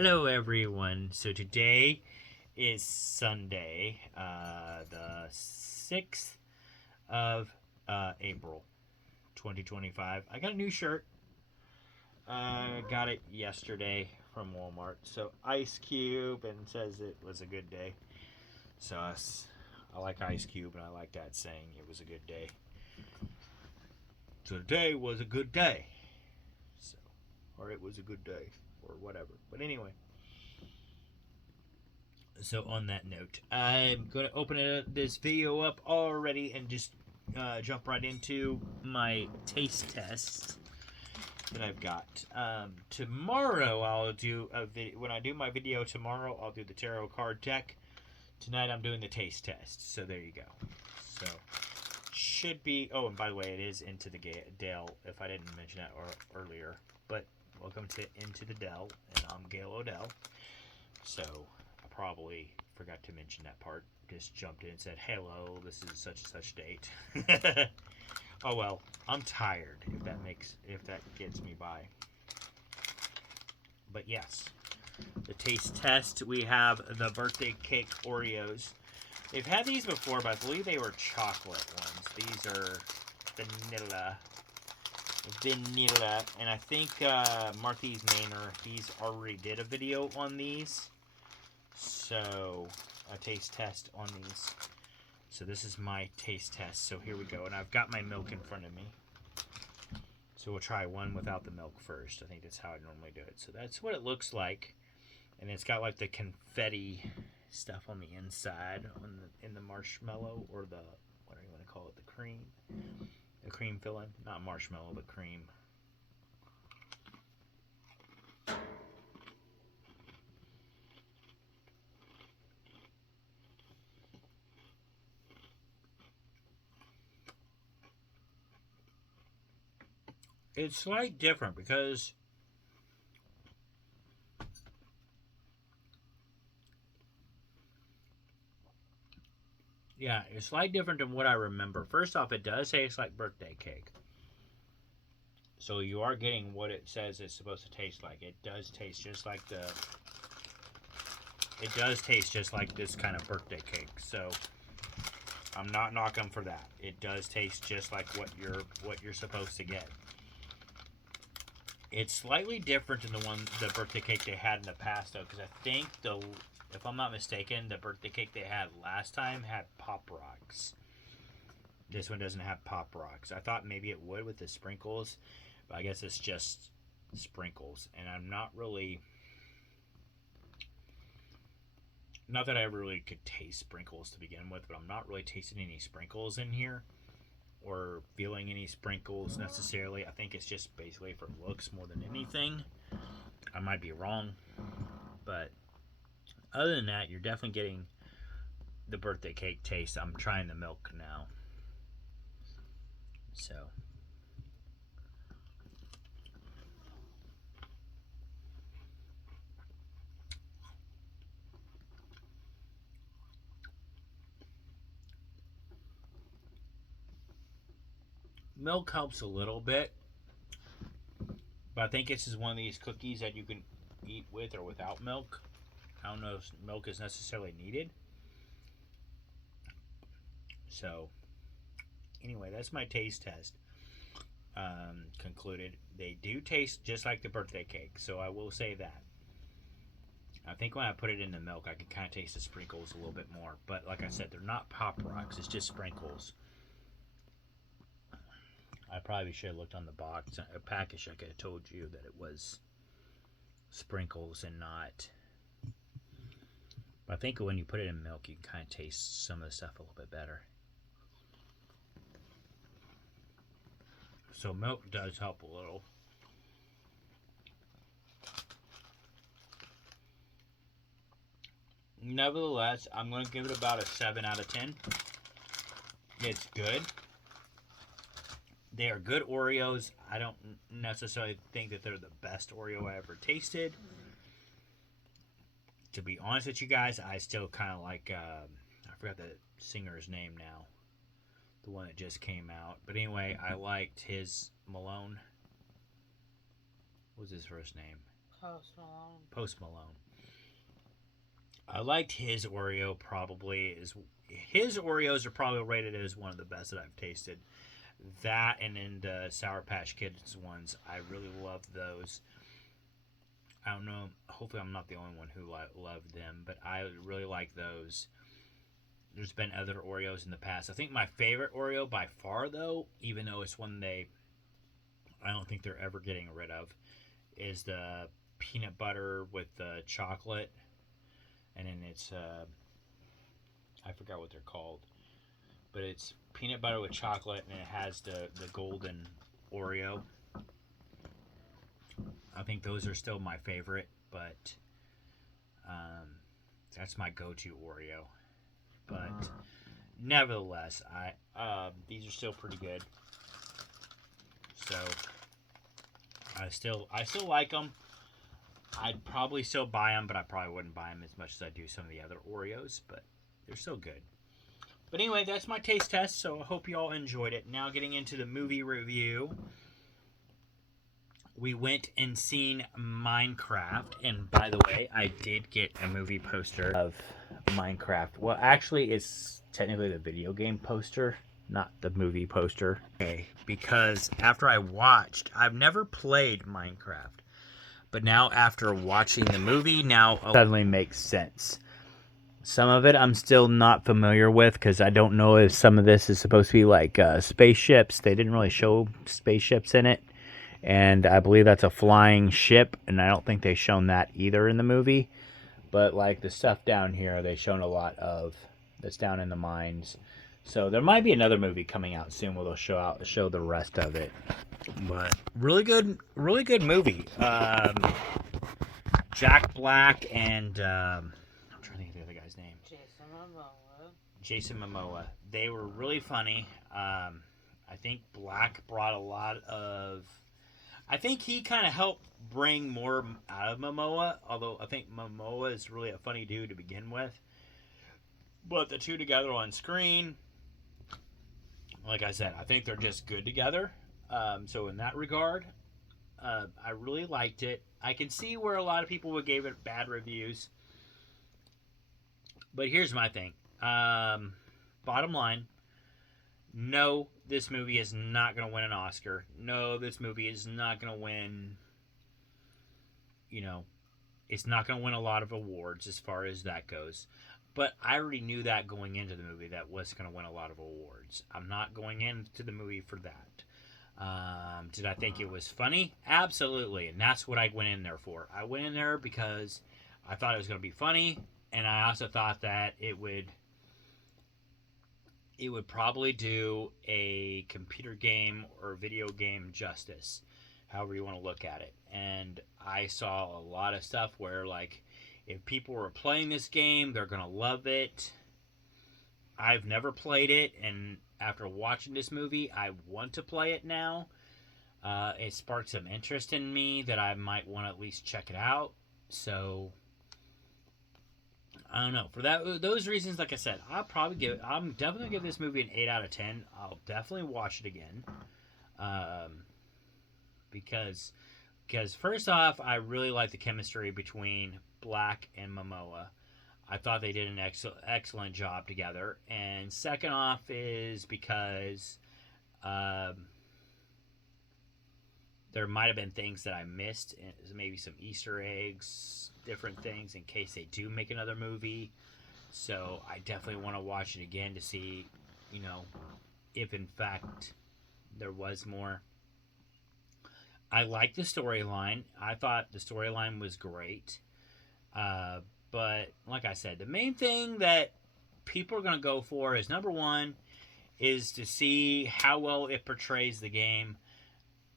Hello, everyone. So today is Sunday, the 6th of April, 2025. I got a new shirt. Got it yesterday from Walmart. So Ice Cube and says it was a good day. So I like Ice Cube and I like that saying it was a good day. So today was a good day. So, or it was a good day, or whatever. But anyway. So on that note, I'm going to open this video up already and just jump right into my taste test that I've got. Tomorrow I'll do a video. When I do my video tomorrow, I'll do the tarot card deck. Tonight I'm doing the taste test. So there you go. So should be. Oh, and by the way, it is Into the Dell. If I didn't mention that earlier, but welcome to Into the Dell, and I'm Gail Odell. So probably forgot to mention that part. Just jumped in and said, hello, this is such and such date. Oh well, I'm tired if that gets me by. But yes, the taste test, we have the birthday cake Oreos. They've had these before, but I believe they were chocolate ones. These are vanilla. And I think Marthy's Manor, he's already did a video on these. So, a taste test on these. So this is my taste test. So here we go. And I've got my milk in front of me. So we'll try one without the milk first. I think that's how I normally do it. So that's what it looks like. And it's got like the confetti stuff on the inside, in the marshmallow, or the, what do you want to call it, the cream. The cream filling. Not marshmallow, but cream. It's slightly different because yeah, it's slightly different than what I remember. First off, it does taste like birthday cake. So you are getting what it says it's supposed to taste like. It does taste just like this kind of birthday cake. So I'm not knocking for that. It does taste just like what you're supposed to get. It's slightly different than the birthday cake they had in the past, though, because I think if I'm not mistaken, the birthday cake they had last time had Pop Rocks. This one doesn't have Pop Rocks. I thought maybe it would with the sprinkles, but I guess it's just sprinkles. And I'm not really, not that I ever really could taste sprinkles to begin with, but I'm not really tasting any sprinkles in here, or feeling any sprinkles necessarily. I think it's just basically for looks more than anything. I might be wrong, but other than that, you're definitely getting the birthday cake taste. I'm trying the milk now. So milk helps a little bit, but I think this is one of these cookies that you can eat with or without milk. I don't know if milk is necessarily needed. So anyway, that's my taste test. Concluded. They do taste just like the birthday cake, so I will say that. I think when I put it in the milk, I can kind of taste the sprinkles a little bit more. But like I said, they're not Pop Rocks. It's just sprinkles. I probably should have looked on the box, a package. I could have told you that it was sprinkles and not. But I think when you put it in milk, you can kind of taste some of the stuff a little bit better. So milk does help a little. Nevertheless, I'm going to give it about a 7 out of 10. It's good. They are good Oreos. I don't necessarily think that they're the best Oreo I ever tasted. To be honest with you guys, I still kind of like, I forgot the singer's name now. The one that just came out. But anyway, I liked his Malone. What was his first name? Post Malone. I liked his Oreo probably. His Oreos are probably rated as one of the best that I've tasted. That and then the Sour Patch Kids ones. I really love those. I don't know. Hopefully, I'm not the only one who loved them, but I really like those. There's been other Oreos in the past. I think my favorite Oreo by far, though, even though it's one I don't think they're ever getting rid of, is the peanut butter with the chocolate, and then it's I forgot what they're called, but it's peanut butter with chocolate, and it has the golden Oreo. I think those are still my favorite, but that's my go-to Oreo. But nevertheless, these are still pretty good. So I still like them. I'd probably still buy them, but I probably wouldn't buy them as much as I do some of the other Oreos. But they're still good. But anyway, that's my taste test. So I hope you all enjoyed it. Now getting into the movie review. We went and seen Minecraft, and by the way, I did get a movie poster of Minecraft. Well, actually, it's technically the video game poster, not the movie poster. Okay, because after I've never played Minecraft, but now after watching the movie, now it suddenly makes sense. Some of it I'm still not familiar with because I don't know if some of this is supposed to be like spaceships. They didn't really show spaceships in it. And I believe that's a flying ship, and I don't think they've shown that either in the movie. But like the stuff down here, they've shown a lot of that's down in the mines. So there might be another movie coming out soon where they'll show the rest of it. But really good movie. Jack Black and I'm trying to think of the other guy's name. Jason Momoa. They were really funny. I think Black brought a lot of. I think he kind of helped bring more out of Momoa, although I think Momoa is really a funny dude to begin with. But the two together on screen, like I said, I think they're just good together. So in that regard, I really liked it. I can see where a lot of people would give it bad reviews. But here's my thing. Bottom line, no, this movie is not going to win an Oscar. No, this movie is not going to win, it's not going to win a lot of awards as far as that goes. But I already knew that going into the movie that was going to win a lot of awards. I'm not going into the movie for that. Did I think it was funny? Absolutely. And that's what I went in there for. I went in there because I thought it was going to be funny. And I also thought that it would probably do a computer game or video game justice, however you want to look at it. And I saw a lot of stuff where, like, if people were playing this game, they're going to love it. I've never played it, and after watching this movie, I want to play it now. It sparked some interest in me that I might want to at least check it out. So I don't know. For those reasons, like I said, I'm definitely gonna give this movie an 8 out of 10. I'll definitely watch it again, because first off, I really like the chemistry between Black and Momoa. I thought they did an excellent job together. And second off is because there might have been things that I missed, maybe some Easter eggs, different things in case they do make another movie. So I definitely want to watch it again to see, if in fact there was more. I like the storyline. I thought the storyline was great. But like I said, the main thing that people are going to go for is, number one, is to see how well it portrays the game.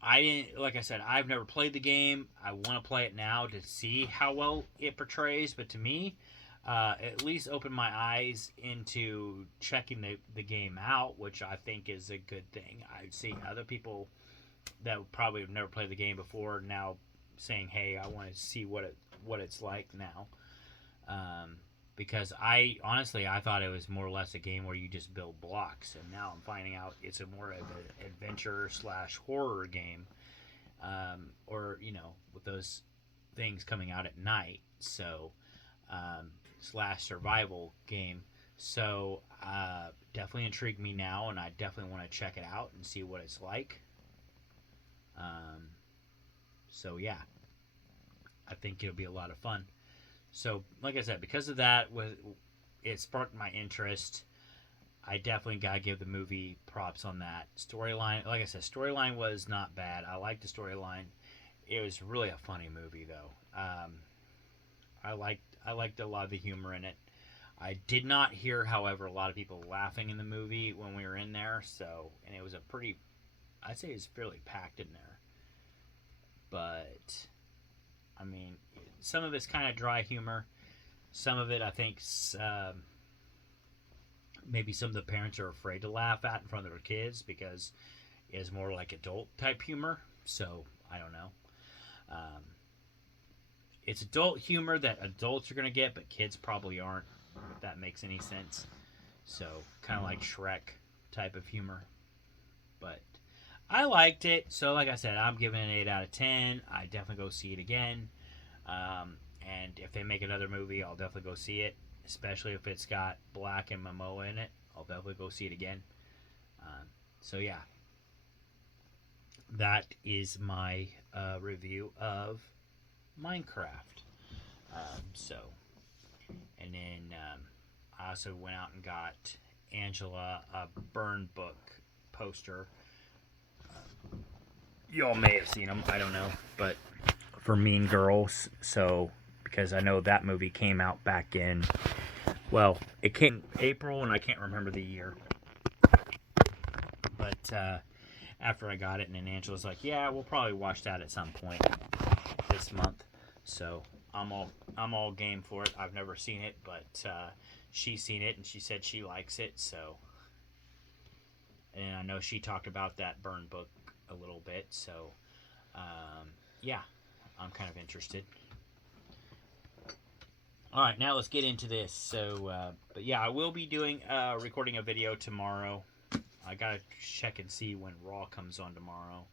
Like I said, I've never played the game. I want to play it now to see how well it portrays. But to me, at least open my eyes into checking the game out, which I think is a good thing. I've seen other people that probably have never played the game before now saying, hey, I want to see what it's like now. Because I thought it was more or less a game where you just build blocks, and now I'm finding out it's a more of an adventure / horror game, or with those things coming out at night. So slash survival game. So definitely intrigued me now, and I definitely want to check it out and see what it's like. So yeah, I think it'll be a lot of fun. So like I said, because of that, it sparked my interest. I definitely gotta give the movie props on that storyline. Like I said, storyline was not bad. I liked the storyline. It was really a funny movie, though. I liked a lot of the humor in it. I did not hear, however, a lot of people laughing in the movie when we were in there. So, and it was a pretty, I'd say it's fairly packed in there. But I mean, some of it's kind of dry humor. Some of it, I think, maybe some of the parents are afraid to laugh at in front of their kids because it's more like adult type humor. So I don't know. It's adult humor that adults are gonna get, but kids probably aren't. If that makes any sense. So kind of like Shrek type of humor. But I liked it. So like I said, I'm giving it an 8 out of 10. I definitely go see it again. And if they make another movie, I'll definitely go see it. Especially if it's got Black and Momoa in it. I'll definitely go see it again. So yeah. That is my review of Minecraft. And then I also went out and got Angela a burn book poster. Y'all may have seen them, I don't know, but for Mean Girls. So because I know that movie came out back in, well, it came April, and I can't remember the year. But after I got it, and then Angela's like, "Yeah, we'll probably watch that at some point this month." So I'm all game for it. I've never seen it, but she's seen it and she said she likes it. So, and I know she talked about that burn book a little bit. So, yeah, I'm kind of interested. All right, now let's get into this. So, but yeah, I will be doing recording a video tomorrow. I gotta check and see when Raw comes on tomorrow.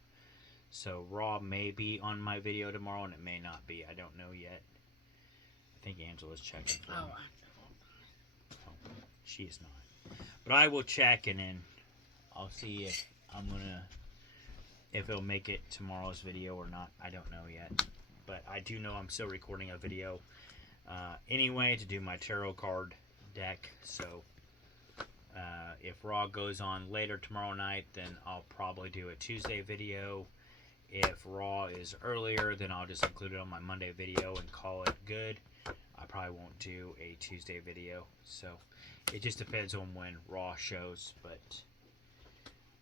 So Raw may be on my video tomorrow, and it may not be. I don't know yet. I think Angela's checking for me. Oh, she is not. But I will check, and then I'll see if it'll make it tomorrow's video or not. I don't know yet. But I do know I'm still recording a video anyway to do my tarot card deck. So if Raw goes on later tomorrow night, then I'll probably do a Tuesday video. If Raw is earlier, then I'll just include it on my Monday video and call it good. I probably won't do a Tuesday video. So it just depends on when Raw shows. But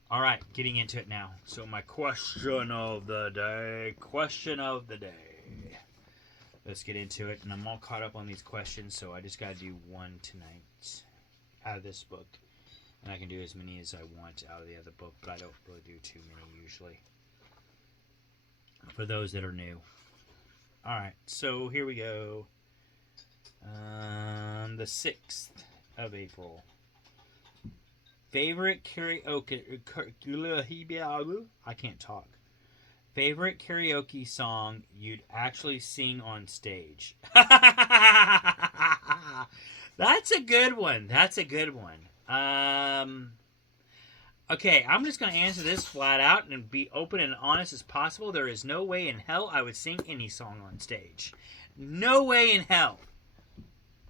alright, getting into it now. So my question of the day. Let's get into it. And I'm all caught up on these questions, so I just got to do one tonight out of this book. And I can do as many as I want out of the other book, but I don't really do too many usually. For those that are new. Alright, so here we go. The 6th of April. Favorite karaoke... I can't talk. Favorite karaoke song you'd actually sing on stage. That's a good one. Okay, I'm just going to answer this flat out and be open and honest as possible. There is no way in hell I would sing any song on stage. No way in hell.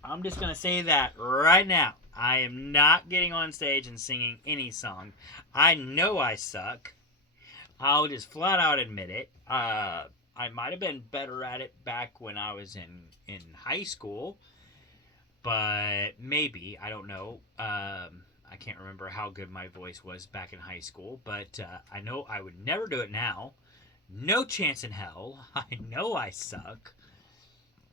I'm just going to say that right now. I am not getting on stage and singing any song. I know I suck. I'll just flat out admit it. I might have been better at it back when I was in high school. But maybe. I don't know. I can't remember how good my voice was back in high school, but I know I would never do it now. No chance in hell. I know I suck.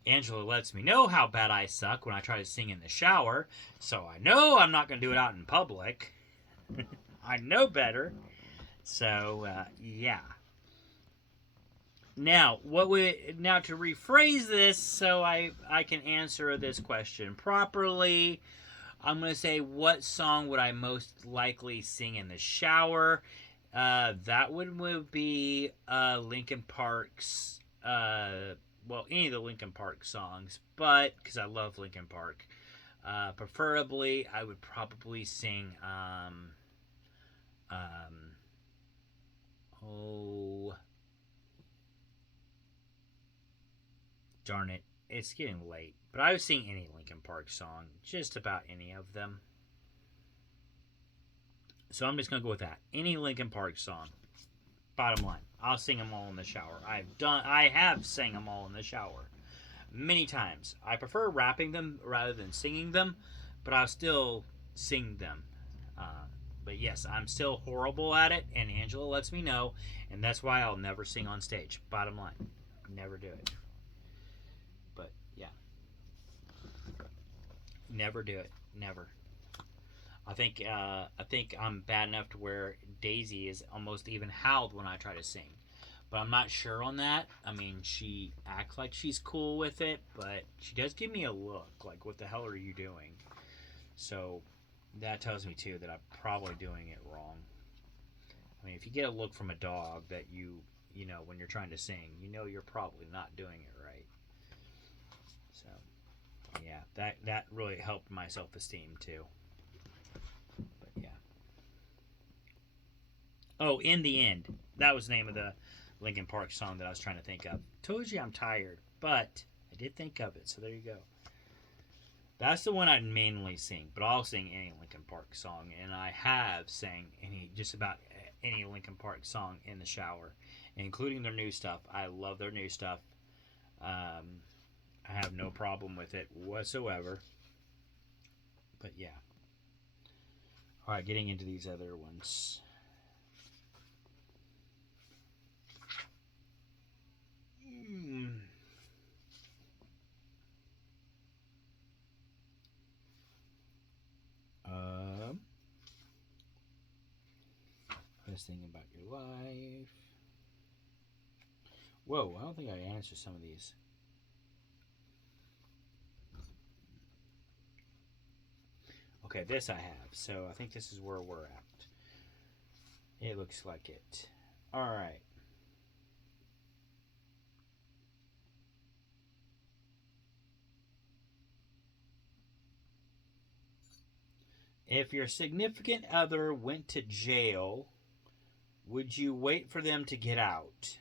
Angela lets me know how bad I suck when I try to sing in the shower, so I know I'm not going to do it out in public. I know better. So, yeah. Now, to rephrase this so I can answer this question properly, I'm going to say, what song would I most likely sing in the shower? That would be Linkin Park's well, any of the Linkin Park songs, but because I love Linkin Park. Preferably, I would probably sing. Um, oh, darn it. It's getting late. But I would sing any Linkin Park song, just about any of them. So I'm just going to go with that. Any Linkin Park song. Bottom line. I'll sing them all in the shower. I have sang them all in the shower many times. I prefer rapping them rather than singing them, but I'll still sing them. Uh, but yes, I'm still horrible at it, and Angela lets me know, and that's why I'll never sing on stage. Bottom line, never do it. But yeah, never do it. Never. I think I'm bad enough to where Daisy is almost even howled when I try to sing. But I'm not sure on that. I mean, she acts like she's cool with it, but she does give me a look like, "What the hell are you doing?" So that tells me too that I'm probably doing it wrong. I mean, if you get a look from a dog that you know when you're trying to sing, you know you're probably not doing it right. So yeah, that really helped my self esteem too. But yeah. Oh, in the end, that was the name of the Linkin Park song that I was trying to think of. Told you I'm tired, but I did think of it. So there you go. That's the one I'd mainly sing, but I'll sing any Linkin Park song, and I have sang any just about any Linkin Park song in the shower, including their new stuff. I love their new stuff. Um, I have no problem with it whatsoever. But yeah. All right, getting into these other ones. Mm. Um, best thing about your life. Whoa, I don't think I answered some of these. Okay, this I have. So I think this is where we're at. It looks like it. All right. If your significant other went to jail, would you wait for them to get out?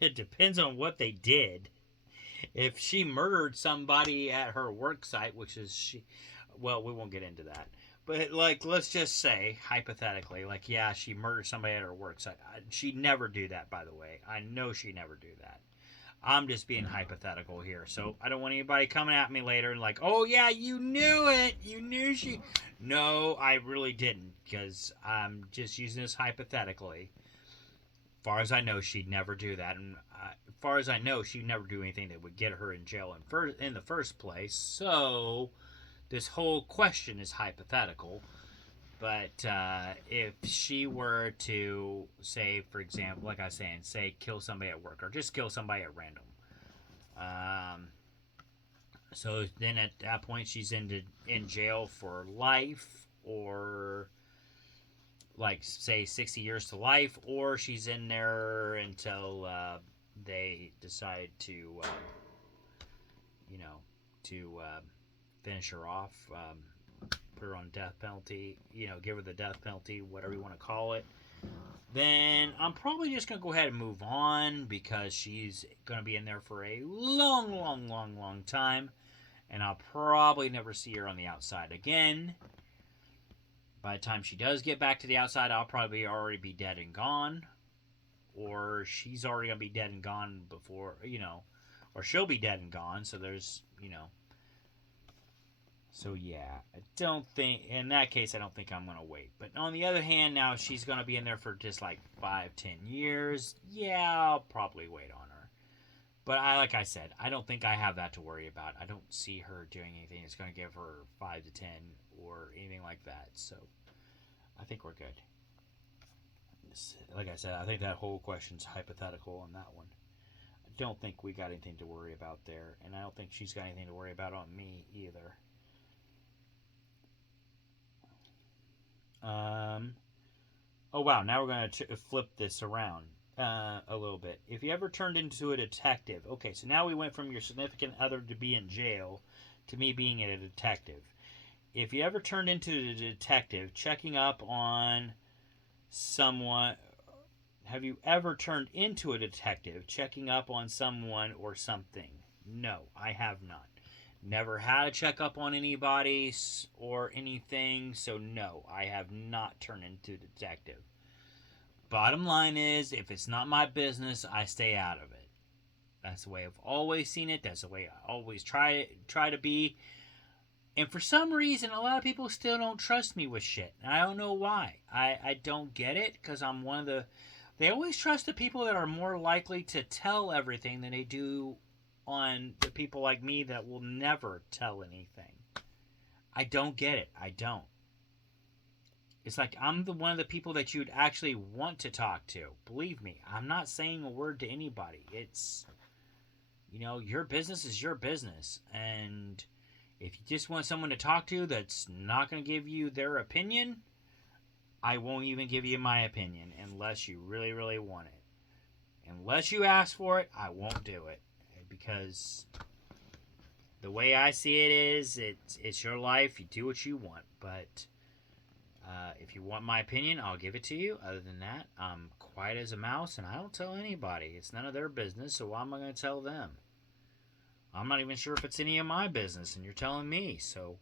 It depends on what they did. If she murdered somebody at her work site, which is she, well, we won't get into that. But like, let's just say hypothetically, like, yeah, she murdered somebody at her work site. She'd never do that, by the way. I know she'd never do that. I'm just being hypothetical here, so I don't want anybody coming at me later and like, "Oh yeah, you knew it. You knew she." No, I really didn't, because I'm just using this hypothetically. As far as I know, she'd never do that, and as far as I know, she'd never do anything that would get her in jail in the first place. So this whole question is hypothetical. But if she were to say, for example, like I was saying, say kill somebody at work or just kill somebody at random, um, so then at that point she's in jail for life, or like say 60 years to life, or she's in there until they decide to you know to finish her off, put her on death penalty, give her the death penalty, whatever you want to call it. Then I'm probably just going to go ahead and move on, because she's going to be in there for a long, long, long, long time, and I'll probably never see her on the outside again. By the time she does get back to the outside, I'll probably already be dead and gone, or she's already going to be dead and gone before, or she'll be dead and gone, so there's. So yeah, I don't think in that case I don't think I'm gonna wait. But on the other hand, now she's gonna be in there for just like 5-10 years. Yeah, I'll probably wait on her. But like I said, I don't think I have that to worry about. I don't see her doing anything that's gonna give her 5 to 10 or anything like that. So I think we're good. Like I said, I think that whole question's hypothetical on that one. I don't think we got anything to worry about there, and I don't think she's got anything to worry about on me either. Um, oh wow! Now we're gonna flip this around. a little bit. If you ever turned into a detective, okay, so now we went from your significant other to be in jail to me being a detective. If you ever turned into a detective, checking up on someone, have you ever turned into a detective, checking up on someone or something? No, I have not. Never had a checkup on anybody or anything, so no, I have not turned into a detective. Bottom line is, if it's not my business, I stay out of it. That's the way I've always seen it. That's the way I always try to be. And for some reason, a lot of people still don't trust me with shit. And I don't know why. I don't get it, because I'm one of the... They always trust the people that are more likely to tell everything than they do on the people like me that will never tell anything. I don't get it. I don't. It's like I'm one of the people that you'd actually want to talk to. Believe me, I'm not saying a word to anybody. It's, your business is your business. And if you just want someone to talk to that's not going to give you their opinion, I won't even give you my opinion unless you really, really want it. Unless you ask for it, I won't do it. Because the way I see it is, it's your life. You do what you want. But if you want my opinion, I'll give it to you. Other than that, I'm quiet as a mouse, and I don't tell anybody. It's none of their business, so why am I going to tell them? I'm not even sure if it's any of my business, and you're telling me, so...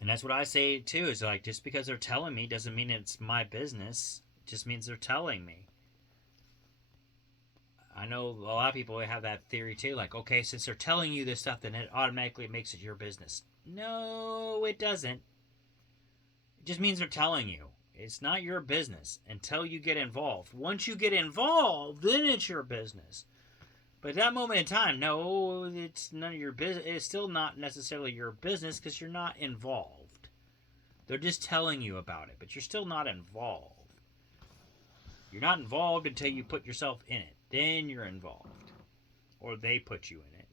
And that's what I say, too, is like, just because they're telling me doesn't mean it's my business. It just means they're telling me. I know a lot of people have that theory, too, like, okay, since they're telling you this stuff, then it automatically makes it your business. No, it doesn't. It just means they're telling you. It's not your business until you get involved. Once you get involved, then it's your business. But at that moment in time, no, it's none of your business. It's still not necessarily your business because you're not involved. They're just telling you about it, but you're still not involved. You're not involved until you put yourself in it. Then you're involved. Or they put you in it.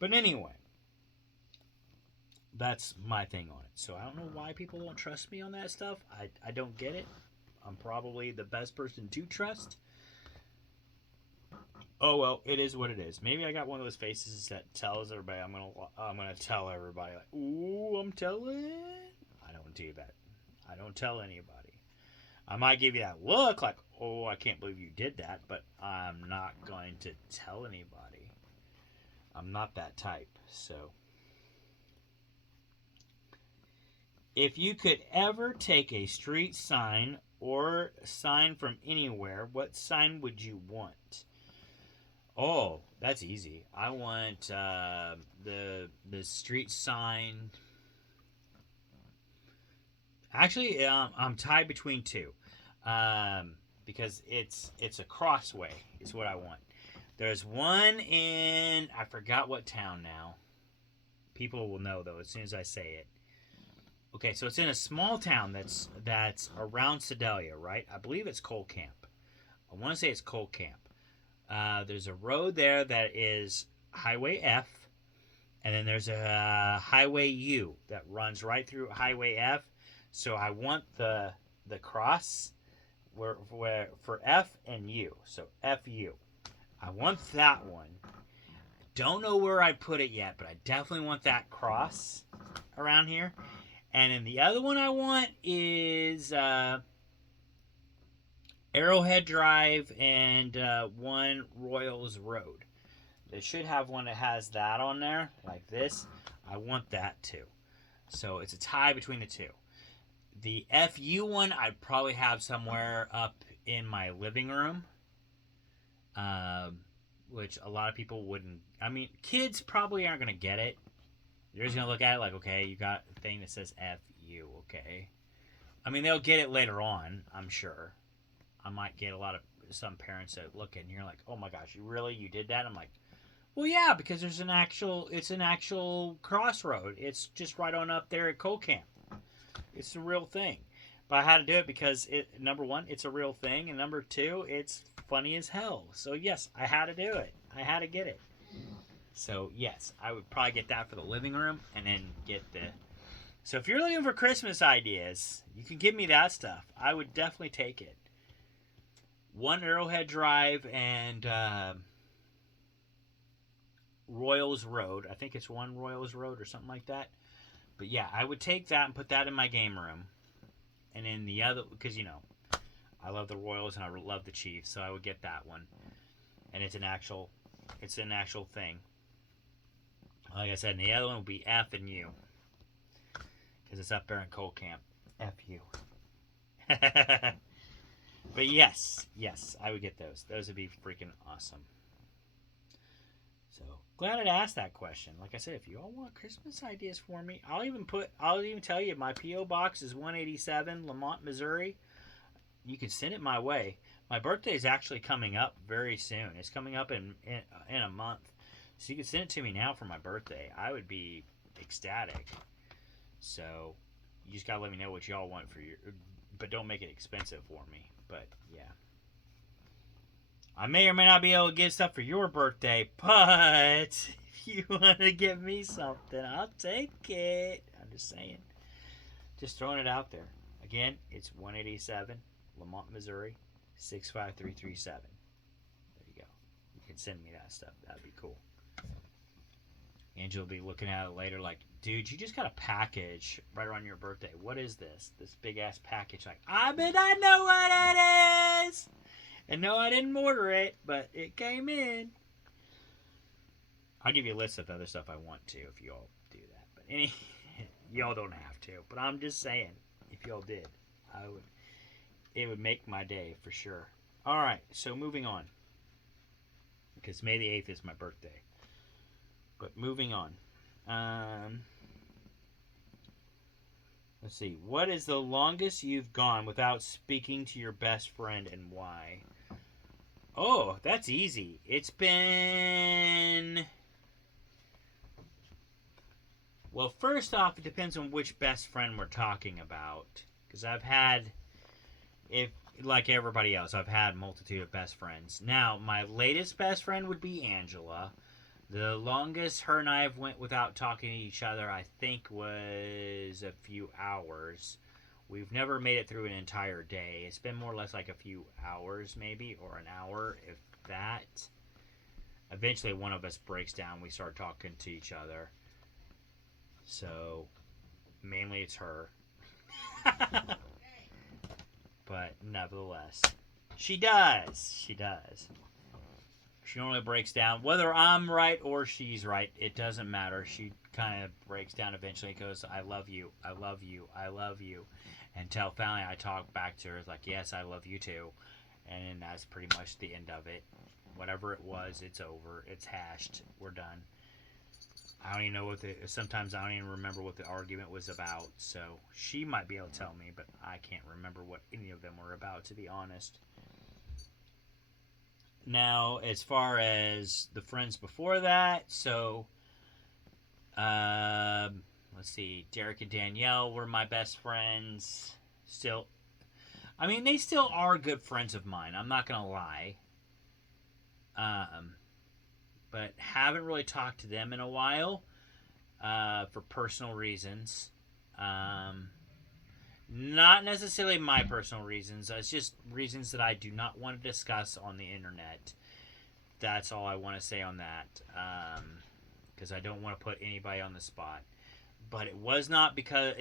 But anyway, that's my thing on it. So I don't know why people don't trust me on that stuff. I don't get it. I'm probably the best person to trust. Oh well, it is what it is. Maybe I got one of those faces that tells everybody I'm gonna tell everybody, like, ooh, I'm telling. I don't do that. I don't tell anybody. I might give you that look like, oh, I can't believe you did that, but I'm not going to tell anybody. I'm not that type. So if you could ever take a street sign or sign from anywhere, what sign would you want? Oh, that's easy. I want the street sign. Actually, I'm tied between two, because it's a crossway is what I want. There's one in, I forgot what town now. People will know though as soon as I say it. Okay, so it's in a small town that's around Sedalia, right? I believe it's Coal Camp. I want to say it's Coal Camp. There's a road there that is Highway F, and then there's a Highway U that runs right through Highway F. So I want the cross where for F and U. So FU. I want that one. Don't know where I put it yet, but I definitely want that cross around here. And then the other one I want is Arrowhead Drive and 1 Royals Road. They should have one that has that on there, like this. I want that too. So it's a tie between the two. The FU one I'd probably have somewhere up in my living room, which a lot of people wouldn't. I mean, kids probably aren't going to get it. They're just going to look at it like, okay, you got a thing that says FU, okay. I mean, they'll get it later on, I'm sure. I might get some parents that look at it and you're like, oh my gosh, you did that? I'm like, well, yeah, because it's an actual crossroad. It's just right on up there at Coal Camp. It's a real thing. But I had to do it because, number one, it's a real thing, and number two, it's funny as hell. So, yes, I had to do it. I had to get it. So, yes, I would probably get that for the living room, and then get the... So, if you're looking for Christmas ideas, you can give me that stuff. I would definitely take it. One Arrowhead Drive and Royals Road. I think it's one Royals Road or something like that. But yeah, I would take that and put that in my game room. And in the other, because I love the Royals and I love the Chiefs, so I would get that one. And it's an actual thing. Like I said, and the other one would be F and U, because it's up there in Coal Camp. F U. But yes, I would get those. Those would be freaking awesome. So glad I'd asked that question. Like I said, if you all want Christmas ideas for me, I'll even tell you my PO box is 187 Lamont, Missouri. You can send it my way. My birthday is actually coming up very soon. It's coming up in a month, so you can send it to me now for my birthday. I would be ecstatic. So you just gotta let me know what y'all want for your, but don't make it expensive for me. But yeah. I may or may not be able to get stuff for your birthday, but if you want to give me something, I'll take it. I'm just saying. Just throwing it out there. Again, it's 187 Lamont, Missouri, 65337. There you go. You can send me that stuff. That'd be cool. Angela will be looking at it later like, dude, you just got a package right around your birthday. What is this? This big-ass package. Like, I know what it is! And no, I didn't order it, but it came in. I'll give you a list of other stuff I want to if y'all do that. But y'all don't have to. But I'm just saying, if y'all did, it would make my day for sure. All right, so moving on, because May the 8th is my birthday. But moving on. Let's see. What is the longest you've gone without speaking to your best friend, and why? Oh, that's easy. It's been... Well, first off, it depends on which best friend we're talking about. Because I've had... like everybody else, I've had a multitude of best friends. Now, my latest best friend would be Angela. The longest her and I have went without talking to each other, I think, was a few hours. We've never made it through an entire day. It's been more or less like a few hours, maybe, or an hour, if that. Eventually, one of us breaks down. We start talking to each other. So, mainly it's her. But, nevertheless, she does. She does. She normally breaks down. Whether I'm right or she's right, it doesn't matter. She kind of breaks down eventually and goes, I love you, I love you, I love you. Until finally I talk back to her, it's like, yes, I love you too. And that's pretty much the end of it. Whatever it was, it's over. It's hashed. We're done. I don't even know sometimes I don't even remember what the argument was about. So she might be able to tell me, but I can't remember what any of them were about, to be honest. Now, as far as the friends before that, so let's see, Derek and Danielle were my best friends. Still, I mean, they still are good friends of mine. I'm not gonna lie. But haven't really talked to them in a while, for personal reasons. Not necessarily my personal reasons. It's just reasons that I do not want to discuss on the internet. That's all I want to say on that. Because I don't want to put anybody on the spot. But it was not because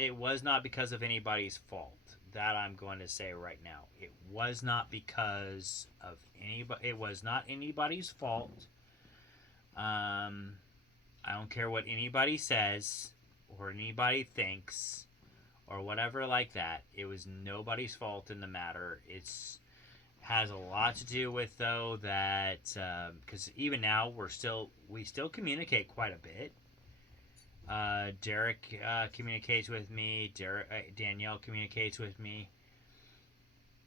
of anybody's fault. That I'm going to say right now. It was not because of anybody. It was not anybody's fault. I don't care what anybody says or anybody thinks or whatever like that. It was nobody's fault in the matter. It's has a lot to do with, though, that because even now we still communicate quite a bit. Derek communicates with me. Danielle communicates with me.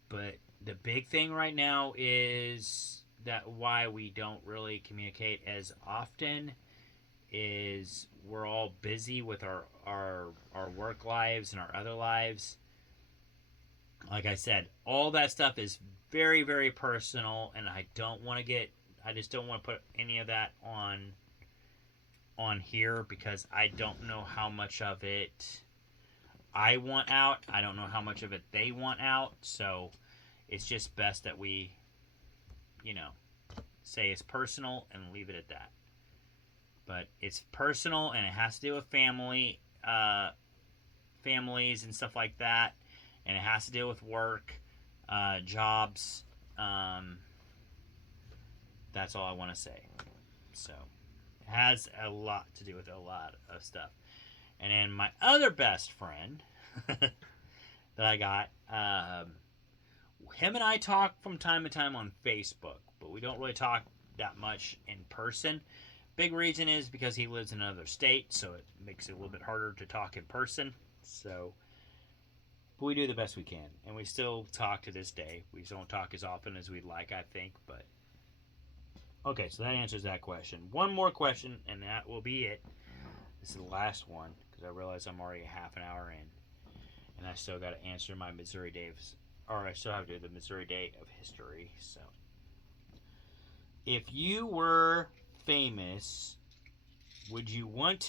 But the big thing right now is that why we don't really communicate as often is we're all busy with our work lives and our other lives. Like I said, all that stuff is very, very personal, and I just don't want to put any of that on here because I don't know how much of it I want out. I don't know how much of it they want out, so it's just best that we say it's personal and leave it at that. But it's personal and it has to do with families and stuff like that, and it has to deal with work, jobs. That's all I want to say. So it has a lot to do with a lot of stuff. And then my other best friend that I got, him and I talk from time to time on Facebook, but we don't really talk that much in person. Big reason is because he lives in another state, so it makes it a little bit harder to talk in person. So, but we do the best we can, and we still talk to this day. We just don't talk as often as we'd like, I think, but okay, so that answers that question. One more question, and that will be it. This is the last one, because I realize I'm already half an hour in, and I still got to answer my Missouri Days, or I still have to do the Missouri Day of History. So, if you were famous, would you want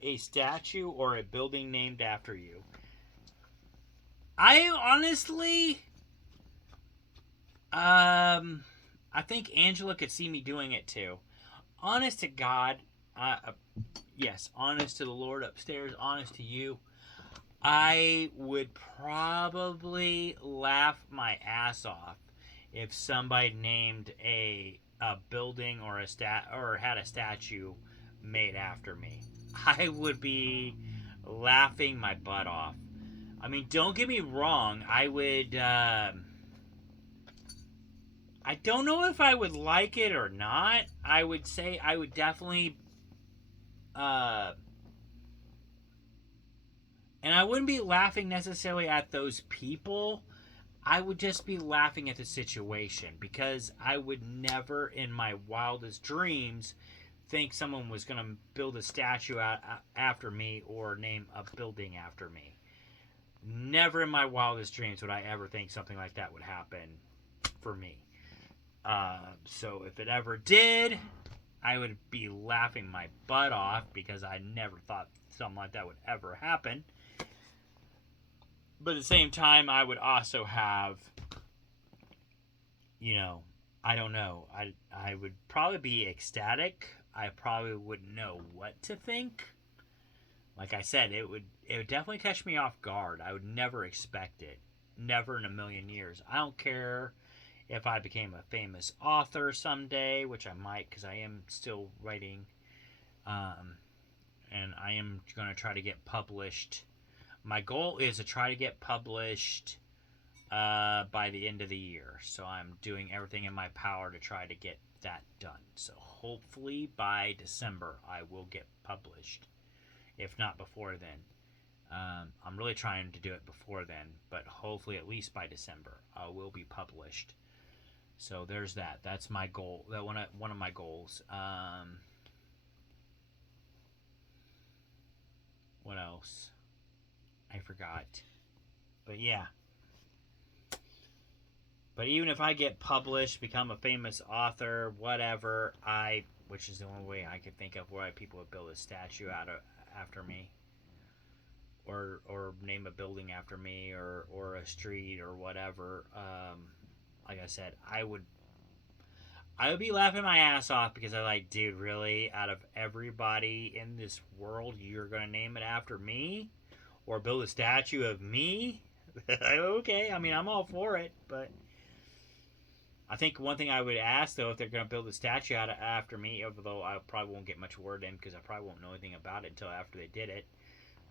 a statue or a building named after you? I honestly, I think Angela could see me doing it too. Honest to God, yes, honest to the Lord upstairs, honest to you, I would probably laugh my ass off if somebody named a building or had a statue made after me. I would be laughing my butt off. I mean, don't get me wrong. I would. I don't know if I would like it or not. I would say I would definitely. And I wouldn't be laughing necessarily at those people. I would just be laughing at the situation, because I would never in my wildest dreams think someone was going to build a statue after me or name a building after me. Never in my wildest dreams would I ever think something like that would happen for me. So if it ever did, I would be laughing my butt off, because I never thought something like that would ever happen. But at the same time, I would also have, I don't know. I would probably be ecstatic. I probably wouldn't know what to think. Like I said, it would definitely catch me off guard. I would never expect it. Never in a million years. I don't care if I became a famous author someday, which I might, because I am still writing. And I am going to try to get published. My goal is to try to get published by the end of the year. So I'm doing everything in my power to try to get that done. So hopefully by December I will get published. If not before then. I'm really trying to do it before then, but hopefully at least by December I will be published. So there's that. That's my goal. That one of my goals. What else? I forgot. But yeah. But even if I get published, become a famous author, whatever, which is the only way I could think of where people would build a statue after me, or name a building after me, or a street or whatever. Like I said, I would be laughing my ass off, because I'm like, dude, really? Out of everybody in this world, you're gonna name it after me? Or build a statue of me? Okay, I mean, I'm all for it, but I think one thing I would ask, though, if they're going to build a statue after me, although I probably won't get much word in, because I probably won't know anything about it until after they did it.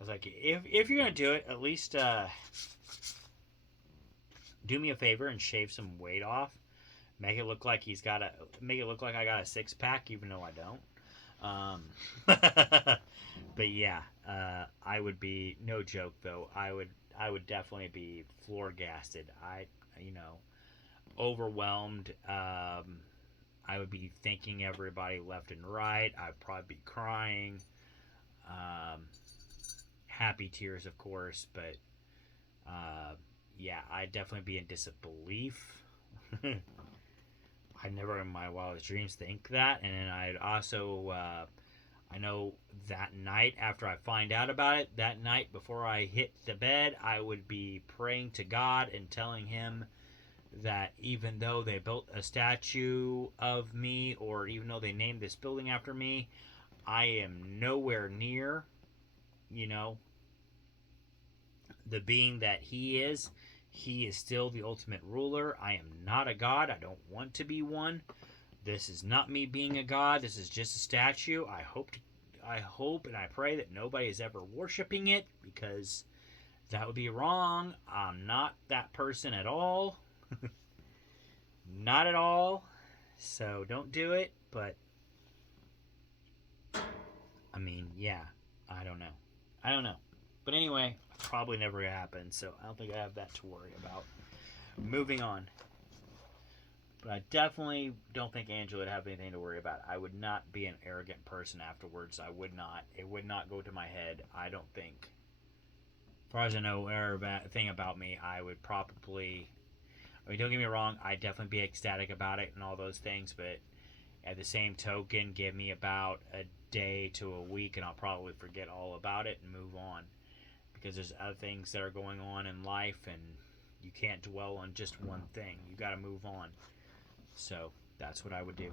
I was like, if you're going to do it, at least do me a favor and shave some weight off. Make it look like I got a six pack, even though I don't. But yeah, I would be, no joke though, I would definitely be flabbergasted. Overwhelmed. I would be thanking everybody left and right. I'd probably be crying. Happy tears, of course, but yeah, I'd definitely be in disbelief. I never in my wildest dreams think that. And then I'd also, I know that night after I find out about it, that night before I hit the bed, I would be praying to God and telling him that even though they built a statue of me, or even though they named this building after me, I am nowhere near, you know, the being that he is. He is still the ultimate ruler. I am not a god. I don't want to be one. This is not me being a god. This is just a statue. I hope and I pray that nobody is ever worshiping it, because that would be wrong. I'm not that person at all. Not at all. So don't do it. But I mean, yeah. I don't know. I don't know. But anyway, probably never happened. So I don't think I have that to worry about. Moving on. But I definitely don't think Angela would have anything to worry about. I would not be an arrogant person afterwards. I would not. It would not go to my head. I don't think. As far as I know, everything about me, I would probably. I mean, don't get me wrong. I'd definitely be ecstatic about it and all those things. But at the same token, give me about a day to a week, and I'll probably forget all about it and move on. Because there's other things that are going on in life, and you can't dwell on just one thing. You got to move on. So that's what I would do.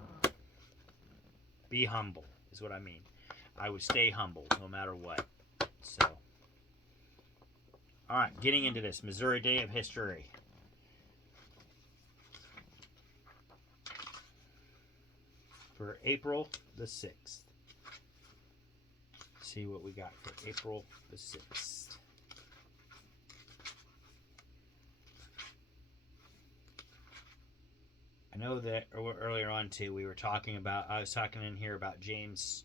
Be humble is what I mean. I would stay humble no matter what. So, all right, getting into this Missouri Day of History. For April the 6th. See what we got for April the 6th. I know that earlier on too, I was talking in here about Jesse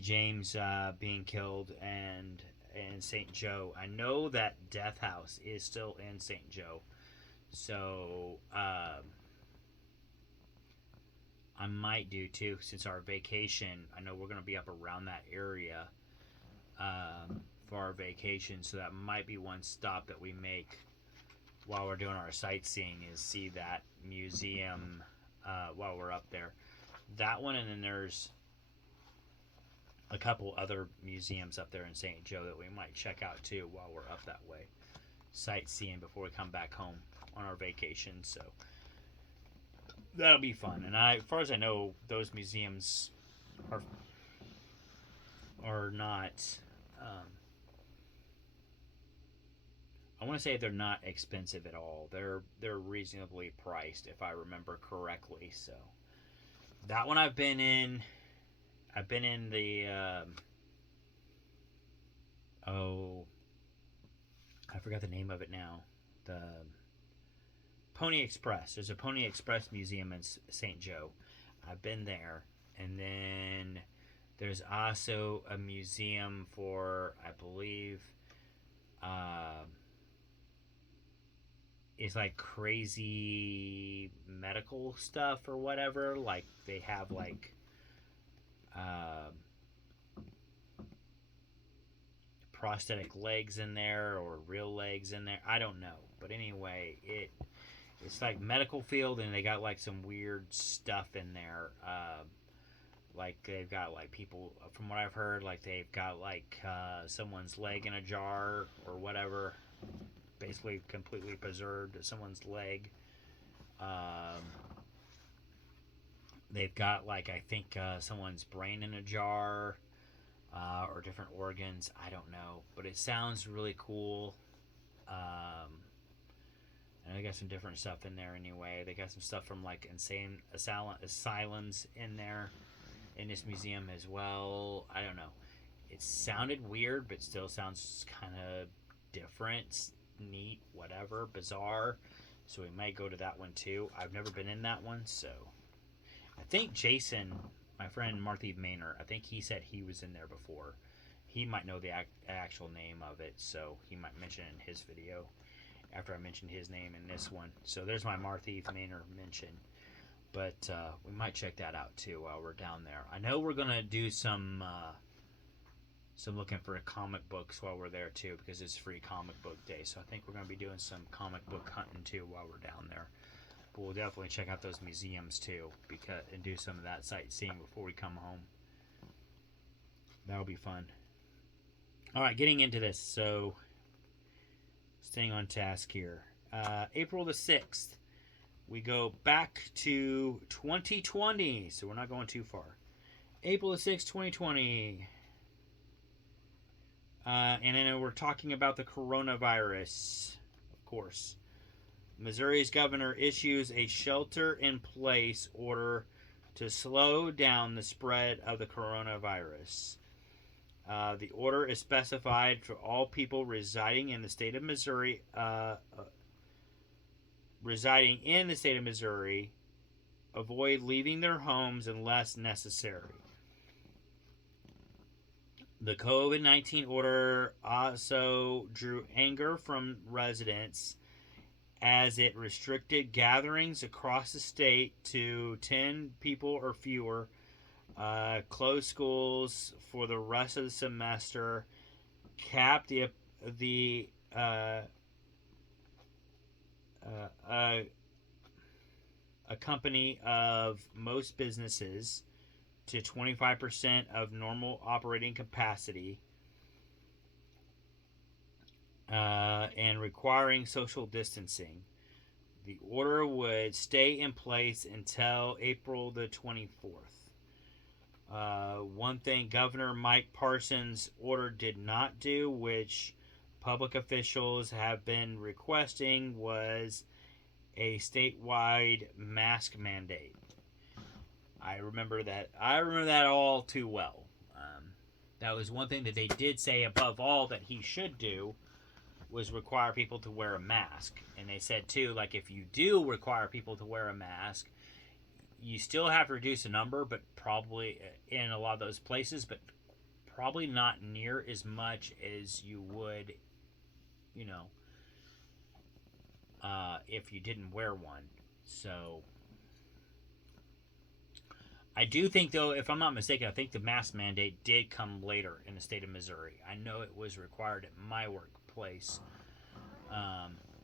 James being killed and St. Joe. I know that Death House is still in St. Joe, so I might do too, since our vacation. I know we're going to be up around that area for our vacation, so that might be one stop that we make while we're doing our sightseeing, is see that museum while we're up there. That one, and then there's a couple other museums up there in St. Joe that we might check out too while we're up that way, sightseeing before we come back home on our vacation. So that'll be fun. And as far as I know, those museums are not. I want to say they're not expensive at all. They're reasonably priced, if I remember correctly. So that one I've been in. I've been in the I forgot the name of it now. The Pony Express. There's a Pony Express museum in St. Joe. I've been there, and then there's also a museum for, I believe, it's like crazy medical stuff or whatever. Like they have like prosthetic legs in there or real legs in there. I don't know, but anyway, it's like medical field, and they got like some weird stuff in there. Like they've got like people, from what I've heard, like they've got like someone's leg in a jar or whatever, basically completely preserved someone's leg. They've got like, I think someone's brain in a jar, or different organs. I don't know, but it sounds really cool. And they got some different stuff in there anyway. They got some stuff from like insane asylums in there in this museum as well. I don't know. It sounded weird, but still sounds kind of different, neat, whatever, bizarre. So we might go to that one too. I've never been in that one, so I think Jason, my friend Marthy Maynard, I think he said he was in there before. He might know the actual name of it, so he might mention it in his video after I mentioned his name in this one. So there's my Marthy Maynard mention. But we might check that out too while we're down there. I know we're gonna do some looking for comic books while we're there too, because it's free comic book day. So I think we're gonna be doing some comic book hunting too while we're down there. But we'll definitely check out those museums too, and do some of that sightseeing before we come home. That'll be fun. All right, getting into this. So staying on task here. April the 6th. We go back to 2020, so we're not going too far. April the 6th, 2020. And then we're talking about the coronavirus, of course. Missouri's governor issues a shelter-in-place order to slow down the spread of the coronavirus. The order is specified for all people residing in the state of Missouri. Avoid leaving their homes unless necessary. The COVID-19 order also drew anger from residents as it restricted gatherings across the state to 10 people or fewer, closed schools for the rest of the semester, capped the a company of most businesses to 25% of normal operating capacity, and requiring social distancing. The order would stay in place until April the 24th. One thing Governor Mike Parsons' order did not do, which public officials have been requesting, was a statewide mask mandate. I remember that all too well. That was one thing that they did say above all that he should do, was require people to wear a mask. And they said too, like, if you do require people to wear a mask, you still have to reduce the number, but probably in a lot of those places, but probably not near as much as you would, if you didn't wear one. So I do think, though, if I'm not mistaken, I think the mask mandate did come later in the state of Missouri. I know it was required at my workplace.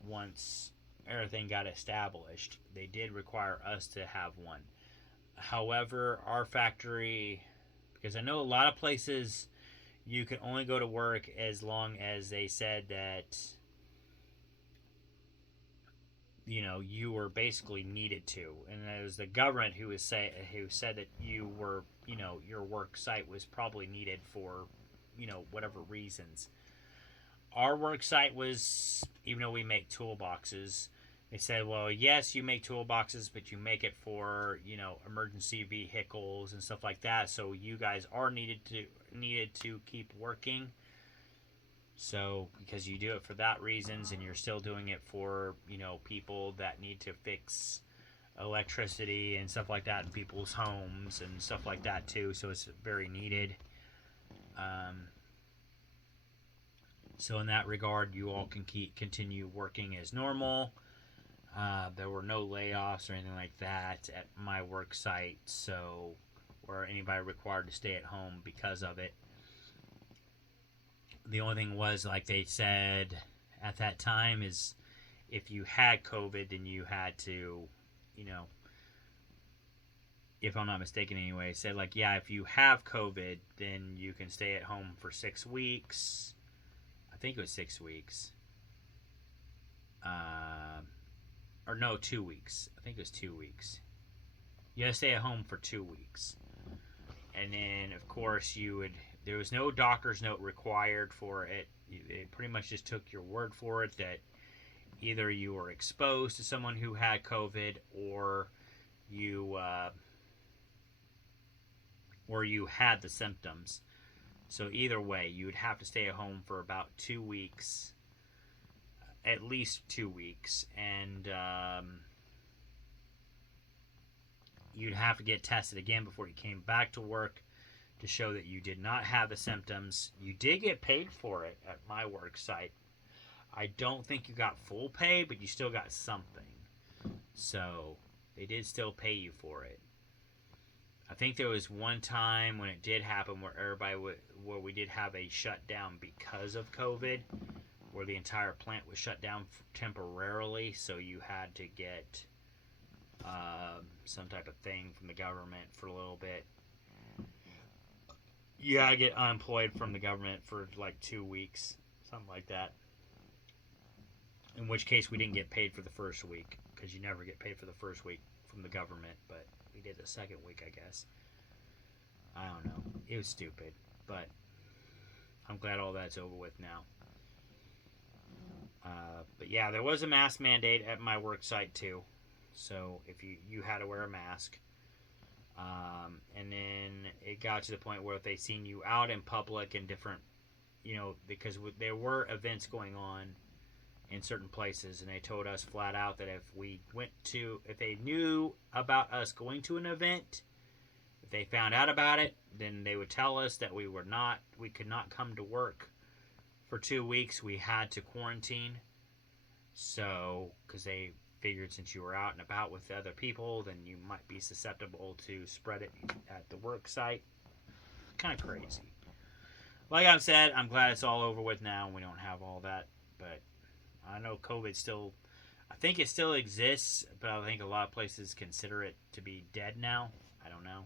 Once everything got established, they did require us to have one. However, our factory, because I know a lot of places you can only go to work as long as they said that you were basically needed to, and it was the government who said that you were, your work site was probably needed for, whatever reasons. Our work site was, even though we make toolboxes, they said, well, yes, you make toolboxes, but you make it for, emergency vehicles and stuff like that. So you guys are needed to keep working. So, because you do it for that reasons, and you're still doing it for, people that need to fix electricity and stuff like that in people's homes and stuff like that too. So it's very needed. So in that regard, you all can continue working as normal. There were no layoffs or anything like that at my work site, so, or anybody required to stay at home because of it. The only thing was, like they said at that time, is if you had COVID, then you had to, if I'm not mistaken anyway, said like, yeah, if you have COVID, then you can stay at home for 6 weeks. I think it was 6 weeks. Or no, 2 weeks. I think it was 2 weeks. You had to stay at home for 2 weeks. And then, of course, there was no doctor's note required for it. They pretty much just took your word for it that either you were exposed to someone who had COVID, or you had the symptoms. So either way, you would have to stay at home for about 2 weeks, at least 2 weeks, and you'd have to get tested again before you came back to work to show that you did not have the symptoms. You did get paid for it at my work site. I don't think you got full pay, but you still got something. So they did still pay you for it. I think there was one time when it did happen where we did have a shutdown because of COVID, where the entire plant was shut down temporarily, so you had to get some type of thing from the government for a little bit. You gotta get unemployed from the government for like 2 weeks, something like that. In which case we didn't get paid for the first week, because you never get paid for the first week from the government, but we did the second week, I guess. I don't know. It was stupid, but I'm glad all that's over with now. But yeah, there was a mask mandate at my work site too, so if you had to wear a mask. And then it got to the point where if they seen you out in public in different, because there were events going on in certain places, and they told us flat out that if they knew about us going to an event, if they found out about it, then they would tell us that we could not come to work for 2 weeks. We had to quarantine. So, because they figured since you were out and about with other people, then you might be susceptible to spread it at the work site. Kind of crazy. Like I said, I'm glad it's all over with now and we don't have all that. But I know COVID I think it still exists, but I think a lot of places consider it to be dead now. I don't know.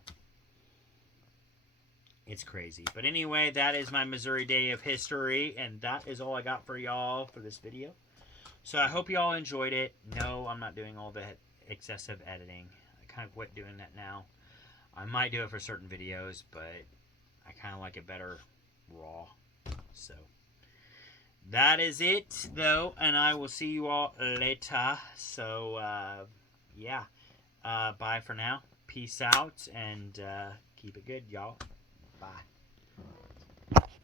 It's crazy. But anyway, that is my Missouri Day of History, and that is all I got for y'all for this video. So I hope y'all enjoyed it. No, I'm not doing all the excessive editing. I kind of quit doing that now. I might do it for certain videos, but I kind of like it better raw. So that is it, though, and I will see you all later. So, yeah. Bye for now. Peace out, and keep it good, y'all. Bye.